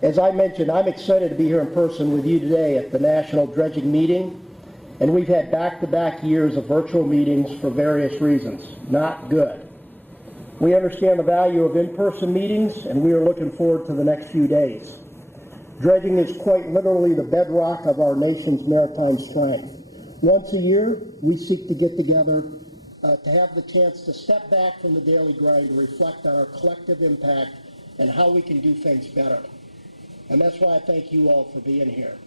As I mentioned, I'm excited to be here in person with you today at the National Dredging Meeting, and we've had back-to-back years of virtual meetings for various reasons. Not good. We understand the value of in-person meetings, and we are looking forward to the next few days. Dredging is quite literally the bedrock of our nation's maritime strength. Once a year, we seek to get together to have the chance to step back from the daily grind to reflect on our collective impact and how we can do things better. And that's why I thank you all for being here.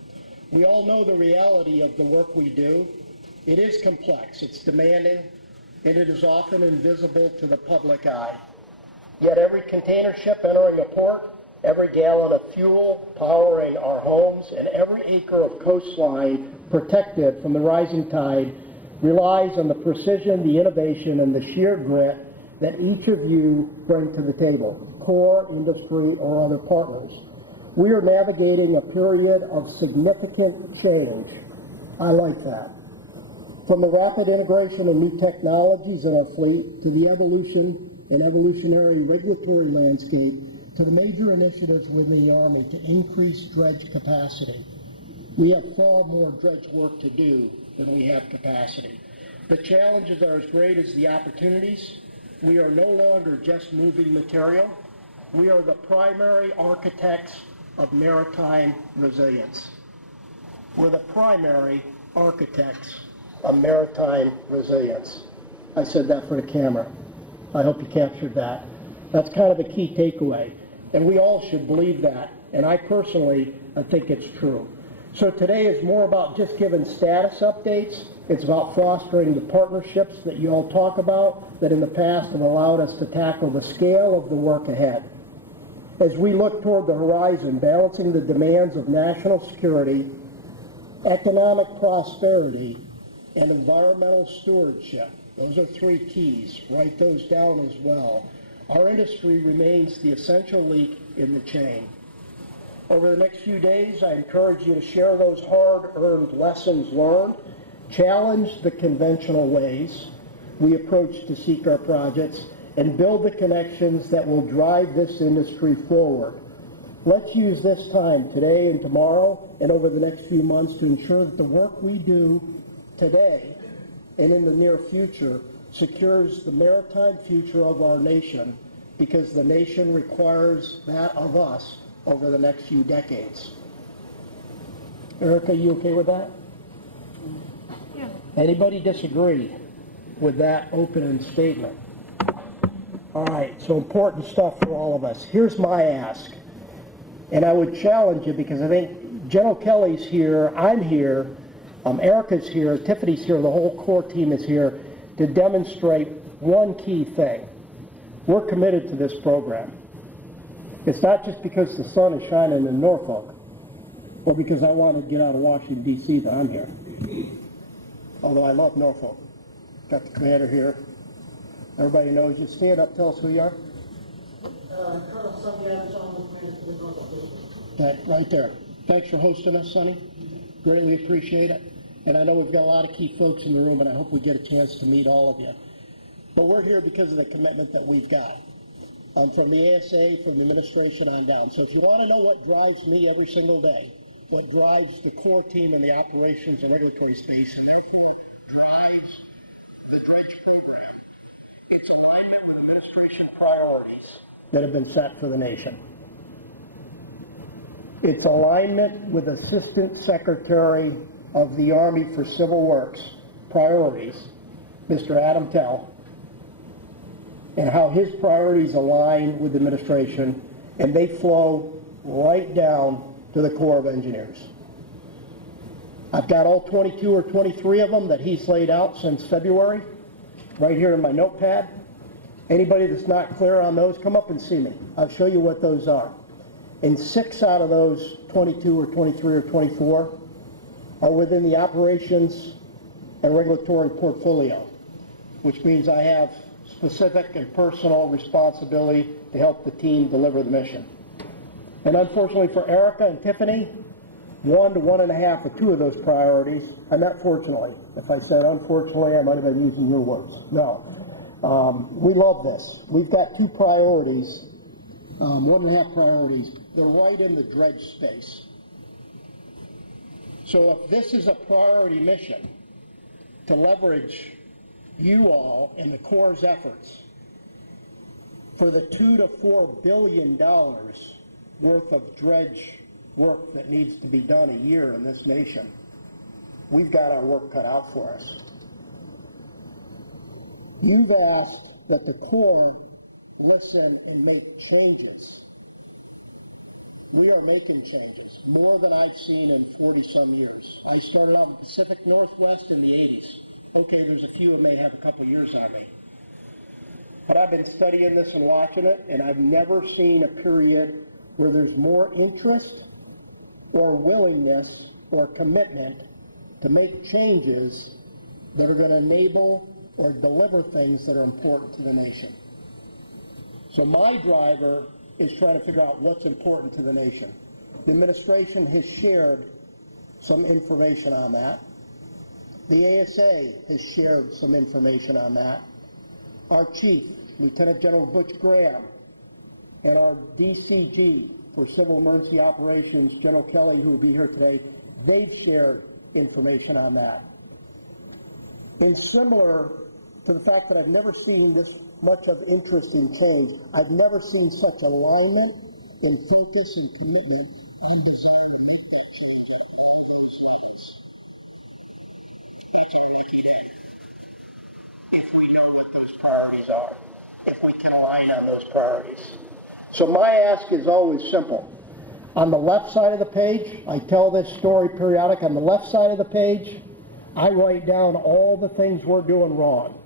We all know the reality of the work we do. It is complex, it's demanding, and it is often invisible to the public eye. Yet every container ship entering a port, every gallon of fuel powering our homes, and every acre of coastline protected from the rising tide relies on the precision, the innovation, and the sheer grit that each of you bring to the table, core, industry, or other partners. We are navigating a period of significant change. I like that. From the rapid integration of new technologies in our fleet to the evolution and evolutionary regulatory landscape to the major initiatives within the Army to increase dredge capacity. We have far more dredge work to do than we have capacity. The challenges are as great as the opportunities. We are no longer just moving material. We are the primary architects of maritime resilience. We're the primary architects of maritime resilience. I said that for the camera. I hope you captured that. That's kind of a key takeaway. And we all should believe that. And I personally think it's true. So today is more about just giving status updates. It's about fostering the partnerships that you all talk about that in the past have allowed us to tackle the scale of the work ahead. As we look toward the horizon, balancing the demands of national security, economic prosperity, and environmental stewardship. Those are three keys. Write those down as well. Our industry remains the essential link in the chain. Over the next few days, I encourage you to share those hard-earned lessons learned, challenge the conventional ways we approach to seek our projects, and build the connections that will drive this industry forward. Let's use this time today and tomorrow and over the next few months to ensure that the work we do today and in the near future secures the maritime future of our nation, because the nation requires that of us over the next few decades. Erica, you okay with that? Yeah. Anybody disagree with that opening statement? All right, so important stuff for all of us. Here's my ask, and I would challenge you because I think General Kelly's here, I'm here, Erica's here, Tiffany's here, the whole core team is here to demonstrate one key thing. We're committed to this program. It's not just because the sun is shining in Norfolk or because I want to get out of Washington, D.C. that I'm here. Although I love Norfolk. Got the commander here. Everybody knows you. Stand up, tell us who you are. Colonel Sonny Adams, I'm the commander for the Norfolk Division. Okay, right there. Thanks for hosting us, Sonny. Greatly appreciate it. And I know we've got a lot of key folks in the room, and I hope we get a chance to meet all of you. But we're here because of the commitment that we've got from the ASA, from the administration on down. So if you want to know what drives me every single day, what drives the core team in the operations and regulatory space, and therefore drives the dredge program, it's alignment with administration priorities that have been set for the nation. It's alignment with Assistant Secretary of the Army for Civil Works priorities, Mr. Adam Tell, and how his priorities align with the administration, and they flow right down to the Corps of Engineers. I've got all 22 or 23 of them that he's laid out since February, right here in my notepad. Anybody that's not clear on those, come up and see me. I'll show you what those are. And 6 out of those 22 or 23 or 24 are within the operations and regulatory portfolio, which means I have specific and personal responsibility to help the team deliver the mission. And unfortunately for Erica and Tiffany, 1 to 1.5 of 2 of those priorities, I meant fortunately. If I said unfortunately, I might have been using your words. No. We love this. We've got 2 priorities 1.5 priorities. They're right in the dredge space. So if this is a priority mission to leverage you all and the Corps' efforts for the $2 to $4 billion worth of dredge work that needs to be done a year in this nation, we've got our work cut out for us. You've asked that the Corps listen and make changes. We are making changes, more than I've seen in 40-some years. I started out in the Pacific Northwest in the 80s. Okay, there's a few that may have a couple years on me. But I've been studying this and watching it, and I've never seen a period where there's more interest or willingness or commitment to make changes that are going to enable or deliver things that are important to the nation. So my driver is trying to figure out what's important to the nation. The administration has shared some information on that. The ASA has shared some information on that. Our chief, Lieutenant General Butch Graham, and our DCG for Civil Emergency Operations, General Kelly, who will be here today, they've shared information on that. And similar to the fact that I've never seen this much of interest in change, I've never seen such alignment in focus and commitment on desire to make that change at all those levels. That's our lucky day, if we know what those priorities are, if we can align on those priorities. So my ask is always simple. On the left side of the page, I tell this story periodic, on the left side of the page, I write down all the things we're doing wrong,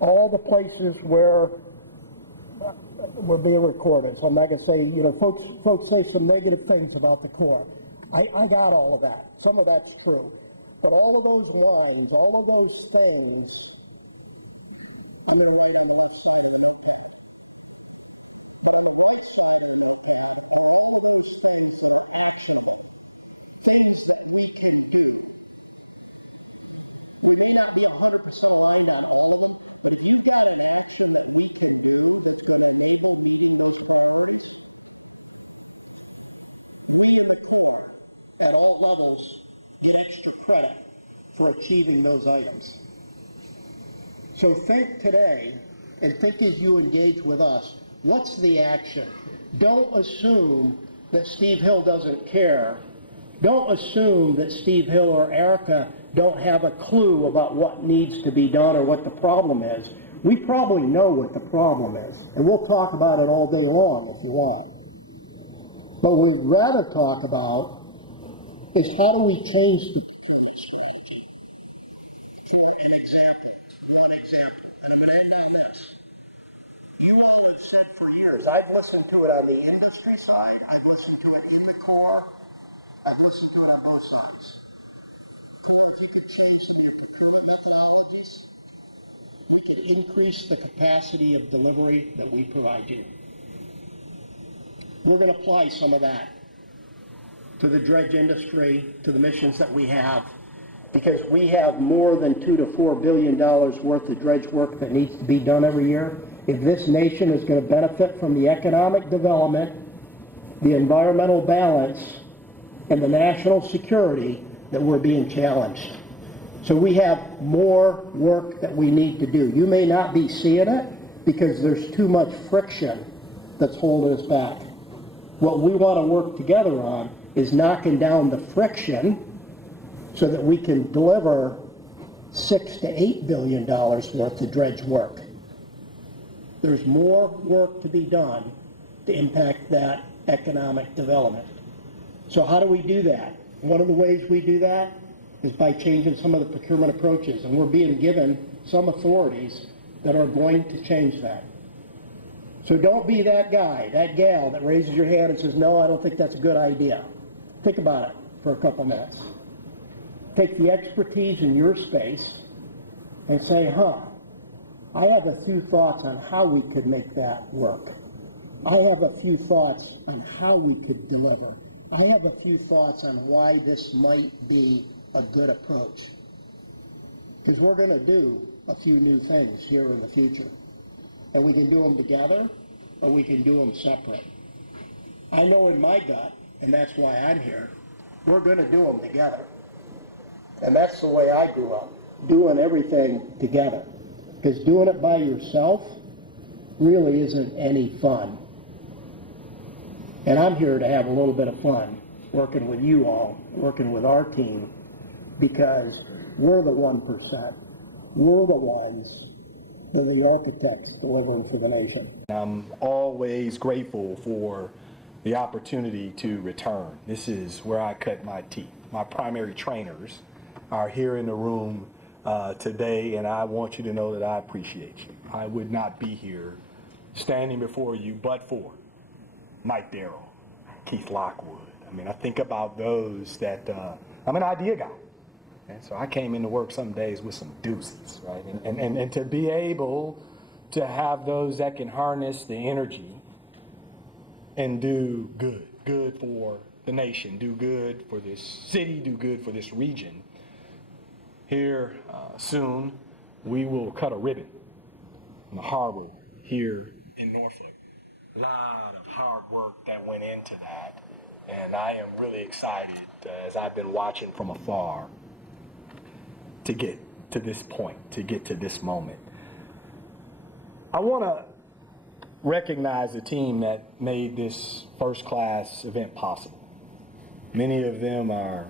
all the places where we're being recorded. So I'm not going to say, you know, folks say some negative things about the Corps. I got all of that. Some of that's true. But all of those lines, all of those things, I'm going to write on the left side of the notepad. But on the right side of the notepad are all of those things that are actionable, things that we can do. We may not be 100% aligned on all of them, but if you've got an action that we can do that's going to enable meeting those priorities, we in the Corps at all levels get extra credit for achieving those items. So think today, and think as you engage with us, what's the action? Don't assume that Steve Hill doesn't care. Don't assume that Steve Hill or Erica don't have a clue about what needs to be done or what the problem is. We probably know what the problem is, and we'll talk about it all day long if you want. But what we'd rather talk about is how do we change the procurement strategy? For an example, one example, and I'm going to end on this. You all have said for years, I've listened to it on the industry side, I've listened to it in the Corps, I've listened to it on both sides. Corps, if you could change some of your procurement methodologies, we could increase the capacity of delivery that we provide you. We're going to apply some of that to the dredge industry, to the missions that we have, because we have more than $2 to $4 billion worth of dredge work that needs to be done every year. If this nation is going to benefit from the economic development, the environmental balance, and the national security, that we're being challenged. So we have more work that we need to do. You may not be seeing it because there's too much friction that's holding us back. What we want to work together on is knocking down the friction so that we can deliver $6 to $8 billion worth of dredge work. There's more work to be done to impact that economic development. So how do we do that? One of the ways we do that is by changing some of the procurement approaches, and we're being given some authorities that are going to change that. So don't be that guy, that gal that raises your hand and says, no, I don't think that's a good idea. Think about it for a couple minutes. Take the expertise in your space and say, I have a few thoughts on how we could make that work. I have a few thoughts on how we could deliver. I have a few thoughts on why this might be a good approach. Because we're going to do a few new things here in the future. And we can do them together or we can do them separate. I know in my gut, and that's why I'm here, we're going to do them together. And that's the way I grew up, doing everything together. Because doing it by yourself really isn't any fun. And I'm here to have a little bit of fun working with you all, working with our team, because we're the 1%. We're the ones that are the architects delivering for the nation. I'm always grateful for the opportunity to return. This is where I cut my teeth. My primary trainers are here in the room today, and I want you to know that I appreciate you. I would not be here standing before you but for Mike Darrell, Keith Lockwood. I mean, I think about those that, I'm an idea guy. And so I came into work some days with some doozies, right? And to be able to have those that can harness the energy and do good for the nation, do good for this city, do good for this region. Here soon, we will cut a ribbon in the harbor here in Norfolk. A lot of hard work that went into that, and I am really excited as I've been watching from afar to get to this point, to get to this moment. I want to recognize the team that made this first-class event possible. Many of them are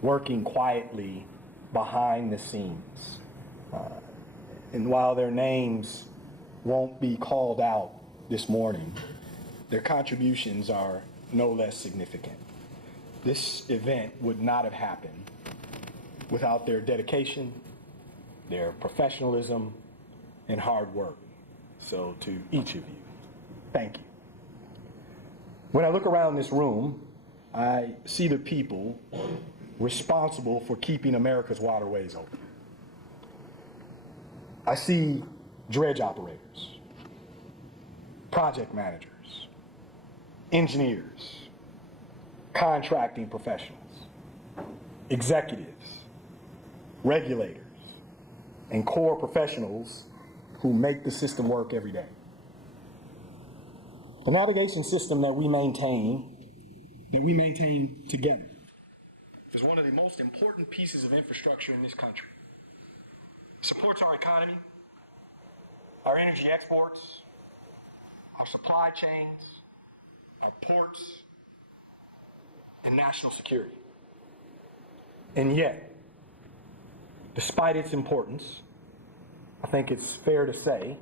working quietly behind the scenes. And while their names won't be called out this morning, their contributions are no less significant. This event would not have happened without their dedication, their professionalism, and hard work. So to each of you, thank you. When I look around this room, I see the people responsible for keeping America's waterways open. I see dredge operators, project managers, engineers, contracting professionals, executives, regulators, and core professionals who make the system work every day. The navigation system that we maintain together, is one of the most important pieces of infrastructure in this country. It supports our economy, our energy exports, our supply chains, our ports, and national security. And yet, despite its importance, I think it's fair to say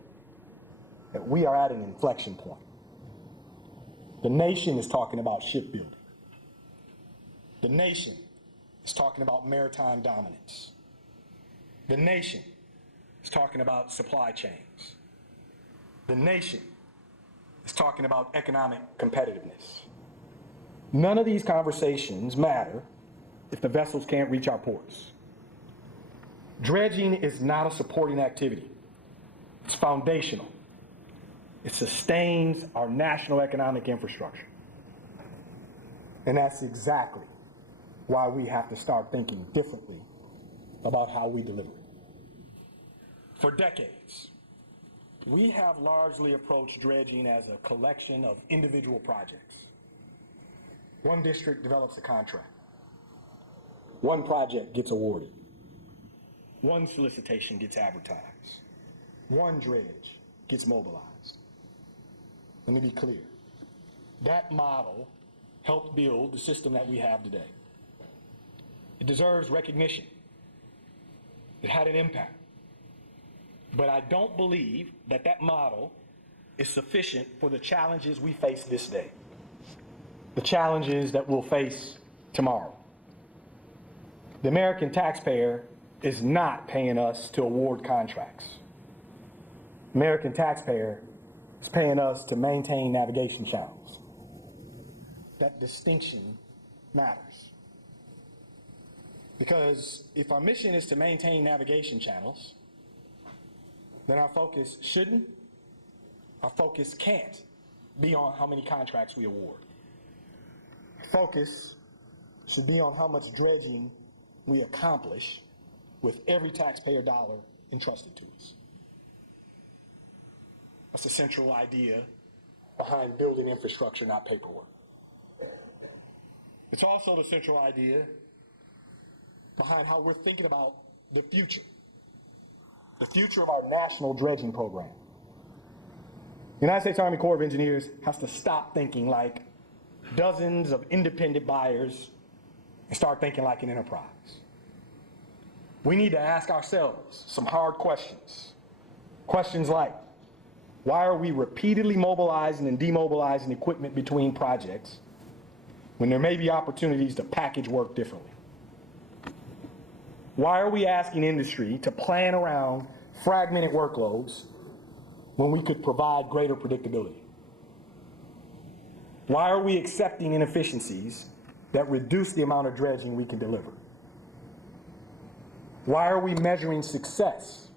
that we are at an inflection point. The nation is talking about shipbuilding. The nation is talking about maritime dominance. The nation is talking about supply chains. The nation is talking about economic competitiveness. None of these conversations matter if the vessels can't reach our ports. Dredging is not a supporting activity. It's foundational. It sustains our national economic infrastructure. And that's exactly why we have to start thinking differently about how we deliver it. For decades, we have largely approached dredging as a collection of individual projects. One district develops a contract. One project gets awarded. One solicitation gets advertised. One dredge gets mobilized. Let me be clear. That model helped build the system that we have today. It deserves recognition. It had an impact. But I don't believe that that model is sufficient for the challenges we face this day, the challenges that we'll face tomorrow. The American taxpayer is not paying us to award contracts. The American taxpayer is paying us to maintain navigation channels. That distinction matters. Because if our mission is to maintain navigation channels, then our focus shouldn't, our focus can't be on how many contracts we award. Our focus should be on how much dredging we accomplish with every taxpayer dollar entrusted to us. That's the central idea behind building infrastructure, not paperwork. It's also the central idea behind how we're thinking about the future of our national dredging program. The United States Army Corps of Engineers has to stop thinking like dozens of independent buyers and start thinking like an enterprise. We need to ask ourselves some hard questions. Questions like, why are we repeatedly mobilizing and demobilizing equipment between projects when there may be opportunities to package work differently? Why are we asking industry to plan around fragmented workloads when we could provide greater predictability? Why are we accepting inefficiencies that reduce the amount of dredging we can deliver? Why are we measuring success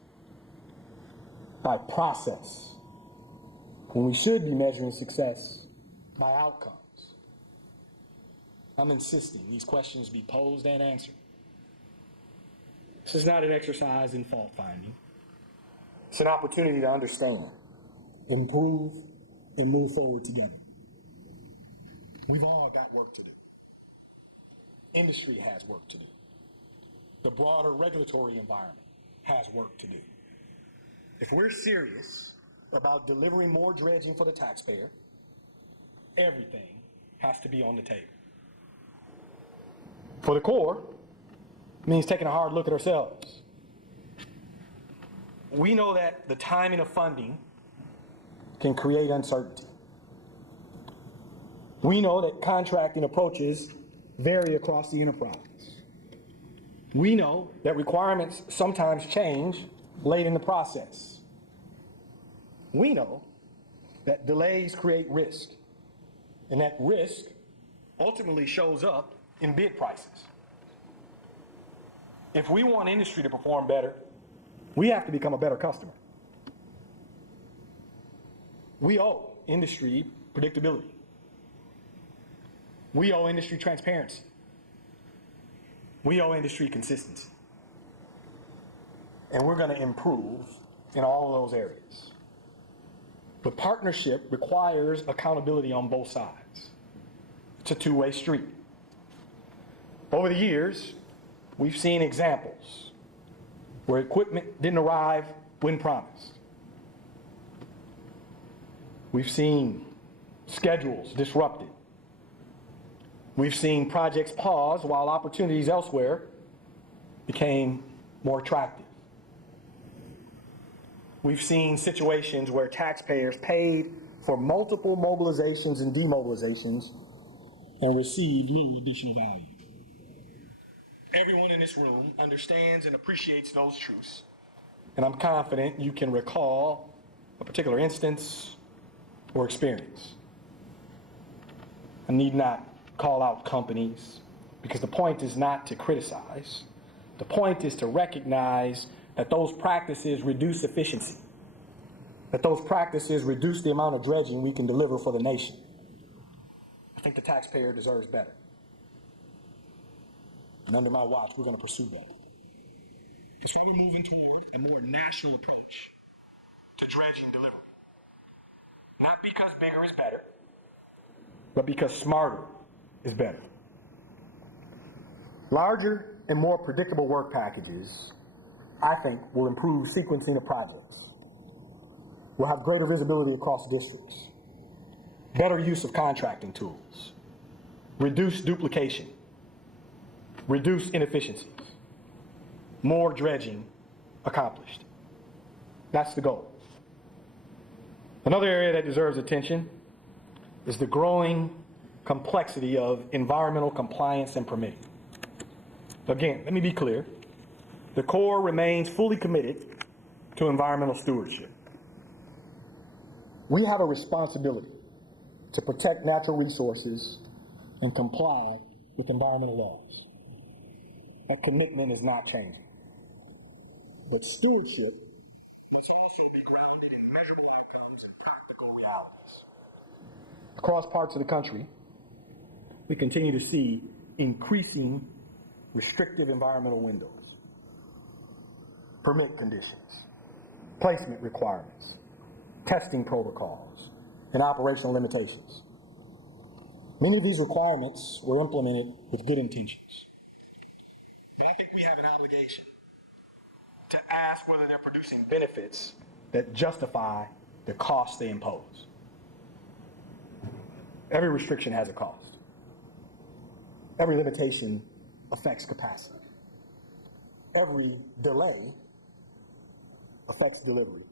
by process when we should be measuring success by outcomes? I'm insisting these questions be posed and answered. This is not an exercise in fault finding. It's an opportunity to understand, improve, and move forward together. We've all got work to do. Industry has work to do. The broader regulatory environment has work to do. If we're serious about delivering more dredging for the taxpayer, everything has to be on the table. For the Corps, it means taking a hard look at ourselves. We know that the timing of funding can create uncertainty. We know that contracting approaches vary across the enterprise. We know that requirements sometimes change late in the process. We know that delays create risk, and that risk ultimately shows up in bid prices. If we want industry to perform better, we have to become a better customer. We owe industry predictability. We owe industry transparency. We owe industry consistency. And we're going to improve in all of those areas. But partnership requires accountability on both sides. It's a two-way street. Over the years, we've seen examples where equipment didn't arrive when promised. We've seen schedules disrupted. We've seen projects pause while opportunities elsewhere became more attractive. We've seen situations where taxpayers paid for multiple mobilizations and demobilizations and received little additional value. Everyone in this room understands and appreciates those truths, and I'm confident you can recall a particular instance or experience. I need not call out companies, because the point is not to criticize. The point is to recognize that those practices reduce efficiency, that those practices reduce the amount of dredging we can deliver for the nation. I think the taxpayer deserves better. And under my watch, we're going to pursue better. That's why we're moving toward a more national approach to dredging delivery. Not because bigger is better, but because smarter is better. Larger and more predictable work packages, I think, will improve sequencing of projects. We'll have greater visibility across districts, better use of contracting tools, reduce duplication, reduce inefficiencies, more dredging accomplished. That's the goal. Another area that deserves attention is the growing complexity of environmental compliance and permitting. Again, let me be clear. The Corps remains fully committed to environmental stewardship. We have a responsibility to protect natural resources and comply with environmental laws. That commitment is not changing. But stewardship must also be grounded in measurable outcomes and practical realities. Across parts of the country, we continue to see increasing restrictive environmental windows, permit conditions, placement requirements, testing protocols, and operational limitations. Many of these requirements were implemented with good intentions. But I think we have an obligation to ask whether they're producing benefits that justify the costs they impose. Every restriction has a cost. Every limitation affects capacity. Every delay affects delivery.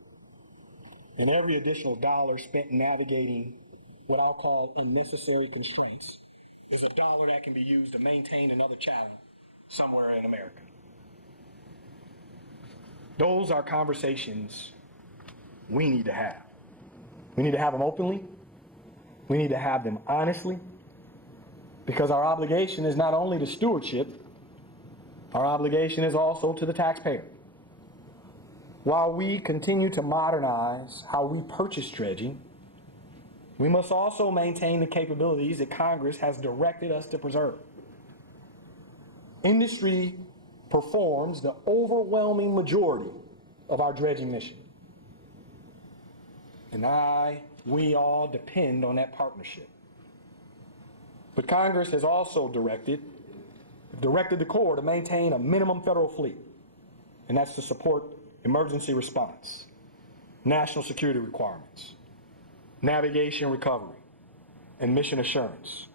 And every additional dollar spent navigating what I'll call unnecessary constraints is a dollar that can be used to maintain another channel somewhere in America. Those are conversations we need to have. We need to have them openly. We need to have them honestly, because our obligation is not only to stewardship, our obligation is also to the taxpayer. While we continue to modernize how we purchase dredging, we must also maintain the capabilities that Congress has directed us to preserve. Industry performs the overwhelming majority of our dredging mission. And we all depend on that partnership. But Congress has also directed the Corps to maintain a minimum federal fleet, and that's to support emergency response, national security requirements, navigation recovery, and mission assurance.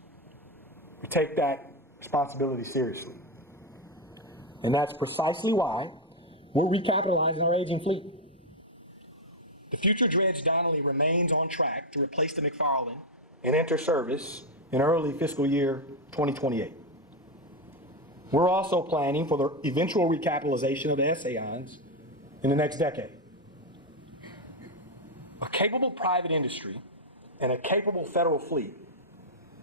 We take that responsibility seriously. And that's precisely why we're recapitalizing our aging fleet. The future dredge Donnelly remains on track to replace the McFarland and enter service in early fiscal year 2028. We're also planning for the eventual recapitalization of the Essayons in the next decade. A capable private industry and a capable federal fleet,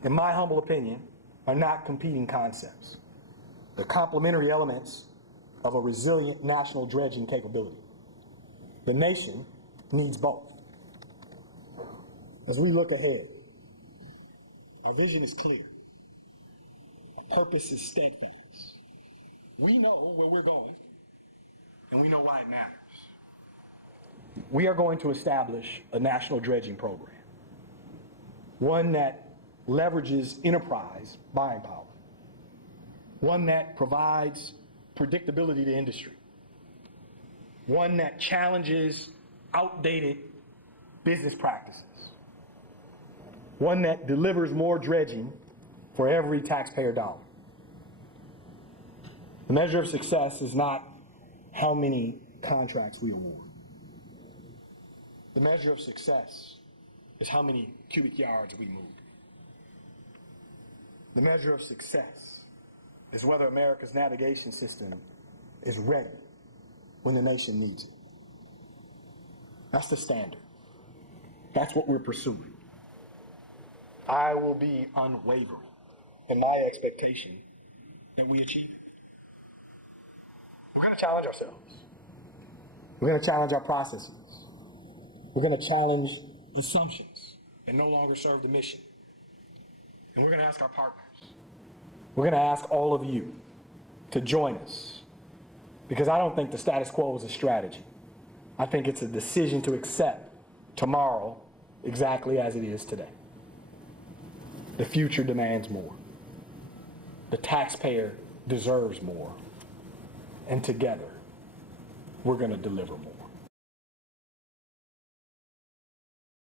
in my humble opinion, are not competing concepts. They're complementary elements of a resilient national dredging capability. The nation needs both. As we look ahead, our vision is clear. Our purpose is steadfast. We know where we're going, and we know why it matters. We are going to establish a national dredging program, one that leverages enterprise buying power, one that provides predictability to industry, one that challenges outdated business practices, one that delivers more dredging for every taxpayer dollar. The measure of success is not how many contracts we award. The measure of success is how many cubic yards we move. The measure of success is whether America's navigation system is ready when the nation needs it. That's the standard. That's what we're pursuing. I will be unwavering in my expectation that we achieve it. We're going to challenge ourselves. We're going to challenge our processes. We're going to challenge assumptions that no longer serve the mission. And we're going to ask our partners. We're going to ask all of you to join us, because I don't think the status quo is a strategy. I think it's a decision to accept tomorrow exactly as it is today. The future demands more. The taxpayer deserves more. And together, we're going to deliver more.